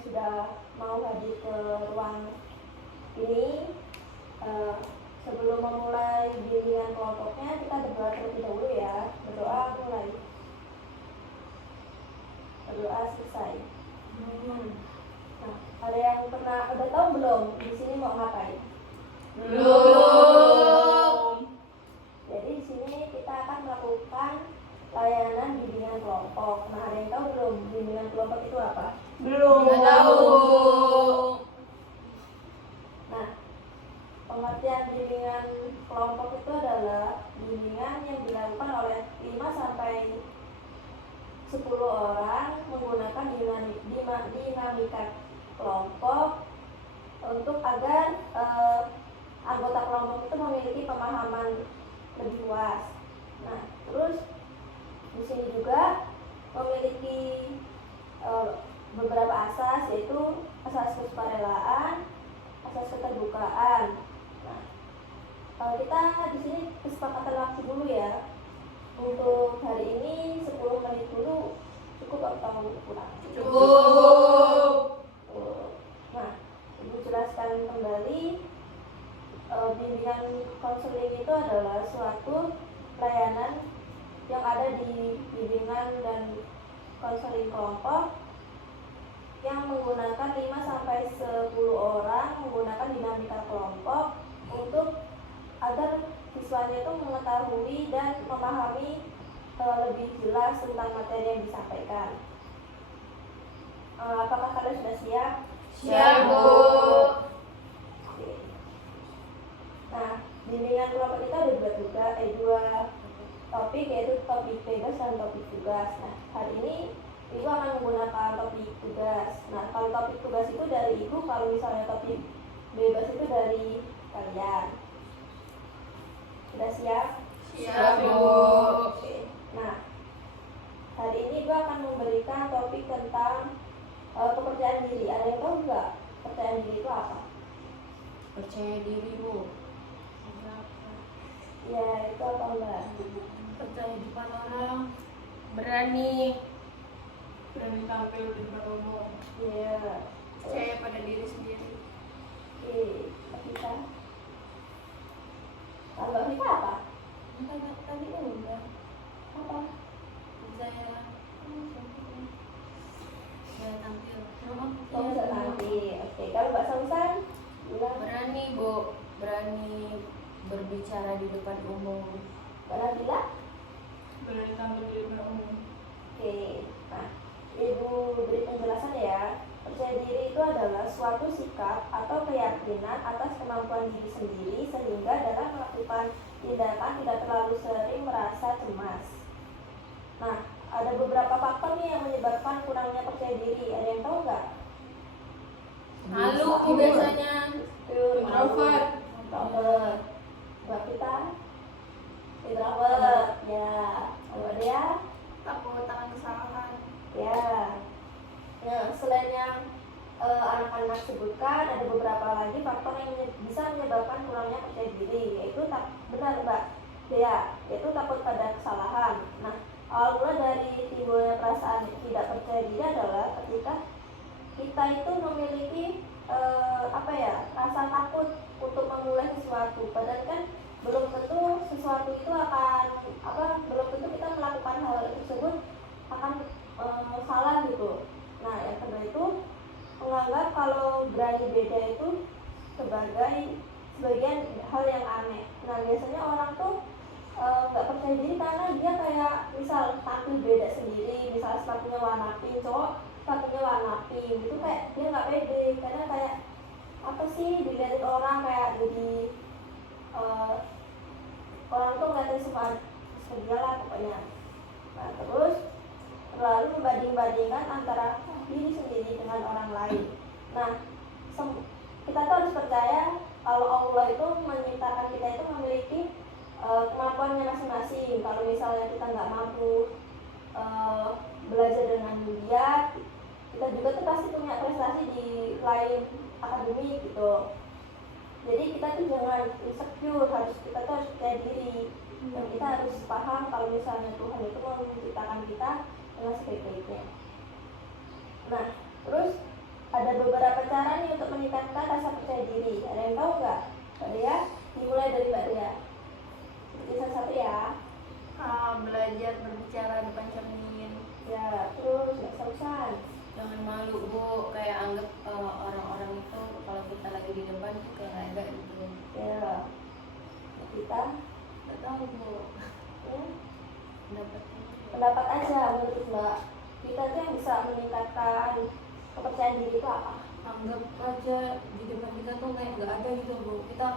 yang sudah mau hadir ke ruang ini. Sebelum memulai bimbingan kelompoknya, kita berdoa terlebih dahulu ya. Berdoa mulai. Berdoa selesai. Nah, ada yang udah tahu belum di sini mau ngapain? Belum. Jadi di sini kita akan melakukan layanan bimbingan kelompok. Nah, ada yang tahu belum bimbingan kelompok itu apa? Belum. Nggak tahu. Nah, pengertian bimbingan kelompok itu adalah bimbingan yang dilakukan oleh 5 sampai 10 orang menggunakan dinamika kelompok untuk agar anggota kelompok itu memiliki pemahaman lebih luas. Nah, terus di sini juga memiliki beberapa asas, yaitu asas kesukarelaan, asas keterbukaan. Nah, kalau kita di sini kesepakatan waktu dulu ya. Untuk hari ini 10 menit dulu cukup atau kurang? Cukup. Nah, Ibu jelaskan kembali, bimbingan konseling itu adalah suatu layanan yang ada di bimbingan dan konseling kelompok yang menggunakan 5 sampai 10 orang menggunakan dinamika kelompok untuk agar siswanya itu mengetahui dan memahami lebih jelas tentang materi yang disampaikan. Apakah kalian sudah siap? Siap, Bu. Oke. Nah, bimbingan kelompok kita ada dua topik, yaitu topik bebas dan topik tugas. Nah, hari ini Ibu akan menggunakan topik tugas. Nah, kalau topik tugas itu dari Ibu, kalau misalnya topik bebas itu dari kalian. Sudah siap? Siap, Bu. Oke. Nah, hari ini Ibu akan memberikan topik tentang kepercayaan diri. Ada yang tahu nggak kepercayaan diri itu apa? Percaya diri, Bu. Ya, itu apa Mbak? Percaya di depan orang. Berani tampil di depan umum. Iya. Percaya pada diri sendiri. Oke, kita. Kalau kita apa? Tadi udah. Apa? Percaya tampil. Oh, bisa nanti. Oke, kalau Mbak Sausan bilang Berani, Bu. Berani berbicara di depan umum. Mbak Nabila? Berani tampil di depan umum. Oke, nah Ibu beri penjelasan ya. Percaya diri itu adalah suatu sikap atau keyakinan atas kemampuan diri sendiri sehingga dalam melakukan tindakan tidak terlalu sering merasa cemas. Nah, ada beberapa faktor nih yang menyebabkan kurangnya percaya diri. Ada yang tahu nggak? Malu biasanya. Introvert. Mbak kita? Introvert. Ya. Kalau dia? Takut akan kesalahan. Ya. Nah, selain yang anak-anak sebutkan, ada beberapa lagi faktor yang bisa menyebabkan kurangnya percaya diri, yaitu benar Mbak Dea, yaitu takut pada kesalahan. Nah, awal mula dari timbulnya perasaan tidak percaya diri adalah ketika kita itu memiliki rasa takut untuk memulai sesuatu, padahal kan belum tentu sesuatu itu belum tentu kita melakukan hal tersebut akan salah gitu. Nah, yang kedua itu menganggap kalau berani beda itu sebagian hal yang aneh. Nah, biasanya orang tuh nggak percaya diri karena dia kayak misal tampil beda sendiri, misal sepatunya warna pink, cowok sepatunya warna pink, itu kayak dia nggak pede karena kayak apa sih dilihat orang kayak jadi orang tuh ngeliatin semua dia lah pokoknya. Nah, terus lalu membanding-bandingkan antara diri sendiri dengan orang lain. Nah, kita tuh harus percaya kalau Allah itu menciptakan kita itu memiliki kemampuannya masing-masing. Kalau misalnya kita nggak mampu belajar dengan dia, kita juga tuh pasti punya prestasi di lain akademik gitu. Jadi kita tuh jangan insecure, kita tuh harus percaya diri. Dan kita harus paham kalau misalnya Tuhan itu mau menciptakan kita dengan sebaik-baiknya. Nah, terus ada beberapa cara nih untuk meningkatkan rasa percaya diri. Ada yang tahu nggak? Mbak Dea, dimulai dari Mbak Dea. Seperti satu ya. Belajar berbicara depan cermin. Ya, terus nggak sausan. Jangan malu Bu, kayak anggap orang-orang itu kalau kita lagi di depan tuh kayak nggak ada gitu. Ya, kita Nggak tahu Bu. ya, Dapat. pendapat aja menurut Mbak. Kita tuh yang bisa meningkatkan kepercayaan diri itu apa? Anggap aja di depan kita tuh kayak nggak ada gitu Bu. Kita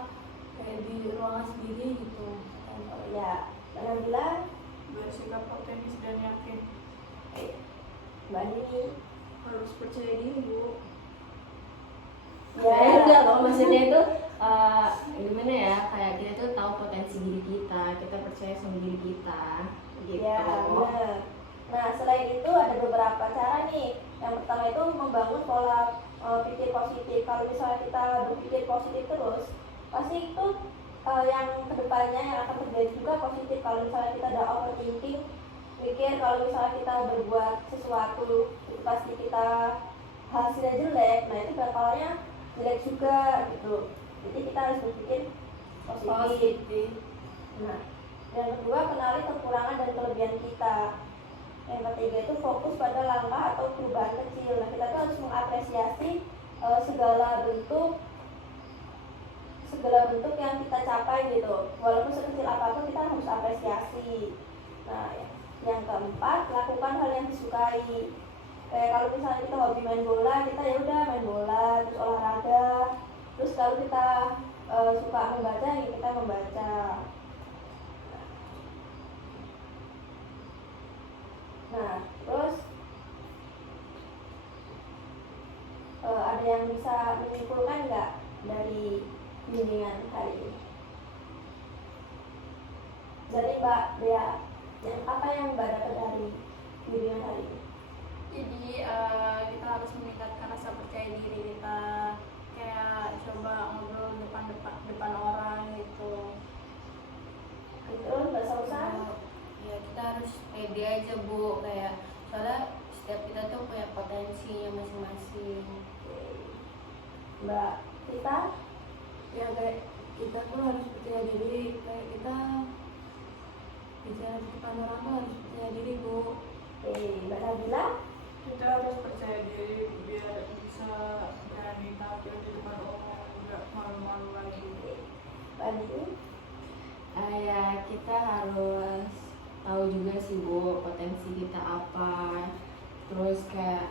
kayak di ruangan sendiri gitu. Oh, ya, Mbak Nabila, Bersikap optimis dan yakin. Mbak Nini. Harus percaya diri, Bu. Ya enggak loh, maksudnya itu gimana ya, kayak kita tuh tahu potensi diri kita percaya sama diri kita gitu. Ya, benar. Nah, selain itu ada beberapa cara nih. Yang pertama itu membangun pola pikir positif. Kalau misalnya kita berpikir positif terus, pasti itu yang kedepannya yang akan terjadi juga positif. Kalau misalnya kita ada overthinking, mikir kalau misalnya kita berbuat sesuatu itu pasti kita hasilnya jelek, nah itu bakalannya jelek juga gitu. Jadi kita harus berpikir positif. Nah, yang kedua, kenali kekurangan dan kelebihan kita. Yang ketiga itu fokus pada langkah atau perubahan kecil. Nah, kita tuh harus mengapresiasi segala bentuk yang kita capai gitu. Walaupun sekecil apapun kita harus apresiasi. Nah, yang keempat, lakukan hal yang disukai. Kayak kalau misalnya kita hobi main bola, kita ya udah main bola, terus olahraga. Terus kalau kita suka membaca, ya kita membaca. Nah, terus ada yang bisa menyimpulkan nggak dari bimbingan hari ini? Dari Mbak Dea, apa yang Mbak dapat dari bimbingan hari ini? Jadi kita harus meningkatkan rasa percaya diri kita, kayak coba ngobrol depan orang gitu. Itu Mbak Sausan? Ya kita harus pede aja Bu, kayak soalnya setiap kita tuh punya potensinya masing-masing. Mbak Tita? Ya kayak kita tuh harus percaya diri, kayak kita bicara di depan orang tuh harus percaya diri Bu. Mbak Nabila? Kita harus percaya diri biar bisa berani tampil di depan umum, nggak malu-malu lagi. Mbak Nini? Ya kita harus tahu juga sih Bu potensi kita apa, terus kayak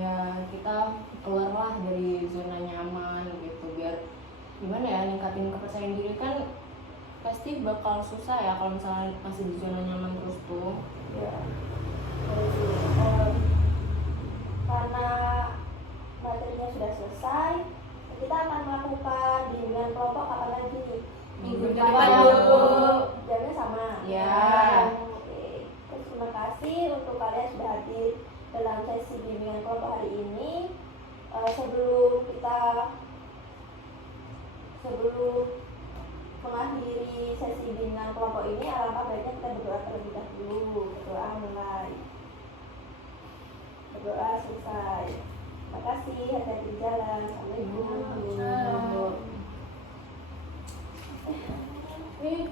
ya kita keluarlah dari zona nyaman gitu, biar gimana ya, ningkatin kepercayaan diri kan pasti bakal susah ya kalau misalnya masih di zona nyaman terus tuh. Ya. Karena materinya sudah selesai, kita akan melakukan bimbingan kelompok kapan lagi nih? Minggu depan, depan Bu. Jamnya sama. Ya. Oke. Terus terima kasih untuk kalian sudah hadir dalam sesi bimbingan kelompok hari ini. Sebelum mengakhiri sesi bimbingan kelompok ini, alangkah baiknya kita berdoa terlebih dahulu. Berdoa mulai. Berdoa selesai. Terima kasih, hati-hati di jalan. Assalamualaikum. Salam. Ini